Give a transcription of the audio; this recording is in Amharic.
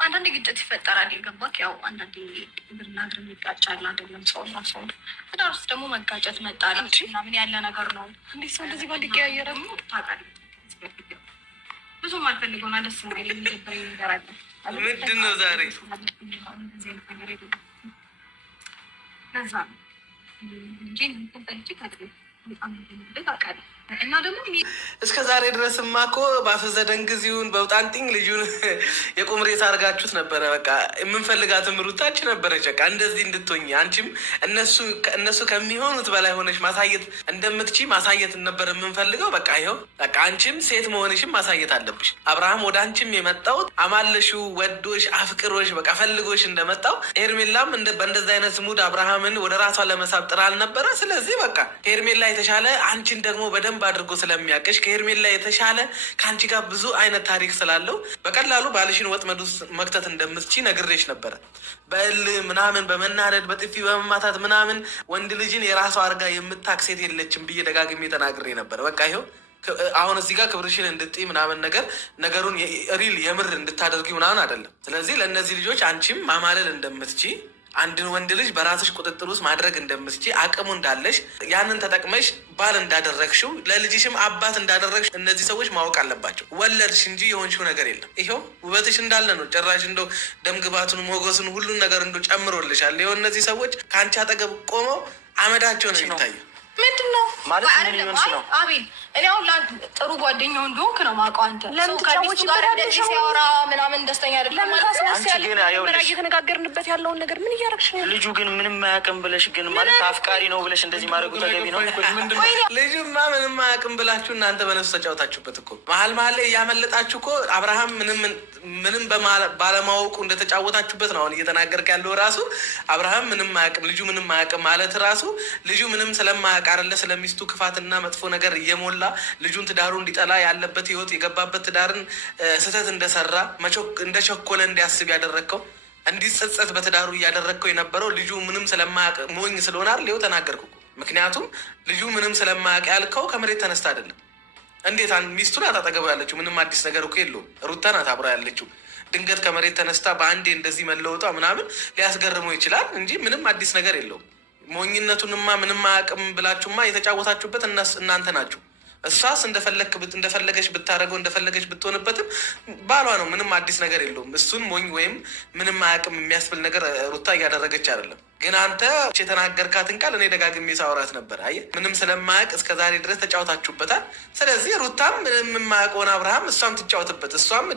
አንዳንዴ ግጭት ይፈጠራል። የገባክ ያው አንዳንዴ ብናግር የሚጋጫል አይደለም ሰው ነው ሰው ትዳር ውስጥ ደግሞ መጋጨት መጣላ ምናምን ያለ ነገር ነው። እንዴት ሰው እንደዚህ ባል ይቀያየረ ነው ታውቃለህ። ብዙም አልፈልገውና ደስ የሚል የሚገባኝ ነገር አለ። ምንድን ነው ዛሬ ለዛ እንጂ እንትን ታውቃለህ እና ደግሞ እስከ ዛሬ ድረስማ እኮ ባፈዘደን ጊዜውን በውጣንጢኝ ልጁን የቁም ሬሳ አድርጋችሁት ነበረ። በቃ የምንፈልጋትም ሩታች ነበረች። በቃ እንደዚህ እንድትሆኝ አንቺም እነሱ ከሚሆኑት በላይ ሆነች ማሳየት እንደምትችይ ማሳየት ነበር የምንፈልገው። በቃ ይኸው በቃ አንቺም ሴት መሆንሽም ማሳየት አለብሽ። አብርሃም ወደ አንቺም የመጣው አማለሽው ወዶሽ አፍቅሮሽ በቃ ፈልጎሽ እንደመጣው ሄርሜላም በእንደዚህ አይነት ሙድ አብርሃምን ወደ ራሷ ለመሳብ ጥራ አልነበረ። ስለዚህ በቃ ሄርሜላ የተሻለ አንቺን ደግሞ በደንብ አድርጎ ስለሚያቀሽ ከሄርሜላ የተሻለ ከአንቺ ጋር ብዙ አይነት ታሪክ ስላለው በቀላሉ ባልሽን ወጥመድ ውስጥ መክተት እንደምትችይ ነግሬሽ ነበረ። በእል ምናምን በመናደድ በጥፊ በመማታት ምናምን ወንድ ልጅን የራሷ አድርጋ የምታክ ሴት የለችም ብዬ ደጋግሜ ተናግሬ ነበር። በቃ ይኸው አሁን እዚህ ጋር ክብርሽን እንድጥይ ምናምን ነገሩን ሪል የምር እንድታደርጊ ምናምን አይደለም። ስለዚህ ለእነዚህ ልጆች አንቺም ማማለል እንደምትችይ አንድን ወንድ ልጅ በራስሽ ቁጥጥር ውስጥ ማድረግ እንደምትችይ አቅሙ እንዳለሽ ያንን ተጠቅመሽ ባል እንዳደረግሽው ለልጅሽም አባት እንዳደረግሽ እነዚህ ሰዎች ማወቅ አለባቸው። ወለድሽ እንጂ የሆንሽው ነገር የለም። ይኸው ውበትሽ እንዳለ ነው። ጭራሽ እንደው ደምግባቱን ሞገሱን ሁሉን ነገር እንደው ጨምሮልሻል። ይኸው እነዚህ ሰዎች ከአንቺ አጠገብ ቆመው አመዳቸው ነው የሚታየው። ምንድን ነው ማለት ነው? አቤል እኔ አሁን ጥሩ ጓደኛው እንደሆንክ ነው የማውቀው። አንተ ከሚስቱ ጋር እንደዚህ ሲያወራ ምናምን ደስተኛ አይደለም ማለት እየተነጋገርንበት ያለውን ነገር ምን እያደረግሽ ነው? ልጁ ግን ምንም አያውቅም ብለሽ ግን ማለት አፍቃሪ ነው ብለሽ እንደዚህ ማድረጉ ተገቢ ነው? ልጁማ ምንም አያውቅም ብላችሁ እናንተ በነፍሱ ተጫወታችሁበት እኮ መሀል ላይ እያመለጣችሁ እኮ አብርሃም ምንም ባለማወቁ እንደተጫወታችሁበት ነው አሁን እየተናገርክ ያለው። ራሱ አብርሃም ምንም አያውቅም ልጁ ምንም አያውቅም ማለት ራሱ ልጁ ምንም ስለማያውቅ አረለ ስለሚስቱ ክፋትና መጥፎ ነገር እየሞላ ልጁን ትዳሩ እንዲጠላ ያለበት ህይወት የገባበት ትዳርን ስህተት እንደሰራ እንደቸኮለ እንዲያስብ ያደረግከው እንዲጸጸት በትዳሩ እያደረግከው የነበረው ልጁ ምንም ስለማያውቅ ሞኝ ስለሆነ አይደል? ይኸው ተናገርኩ። ምክንያቱም ልጁ ምንም ስለማያውቅ ያልከው ከመሬት ተነስታ አይደለም። እንዴት ሚስቱ ናት አጠገቡ ያለችው። ምንም አዲስ ነገር እኮ የለውም። ሩታ ናት አብራ ያለችው። ድንገት ከመሬት ተነስታ በአንዴ እንደዚህ መለወጧ ምናምን ሊያስገርመው ይችላል እንጂ ምንም አዲስ ነገር የለውም። ሞኝነቱንማ ምንም አያውቅም ብላችሁማ የተጫወታችሁበት እናንተ ናችሁ። እሷስ እንደፈለገች ብታደርገው እንደፈለገች ብትሆንበትም ባሏ ነው። ምንም አዲስ ነገር የለውም። እሱን ሞኝ ወይም ምንም አያውቅም የሚያስብል ነገር ሩታ እያደረገች አይደለም። ግን አንተ የተናገርካትን ቃል እኔ ደጋግሜ ሳወራት ነበር። አየህ ምንም ስለማያውቅ እስከ ዛሬ ድረስ ተጫወታችሁበታል። ስለዚህ ሩታም ምንም የማያውቀውን አብርሃም እሷም ትጫወትበት። እሷም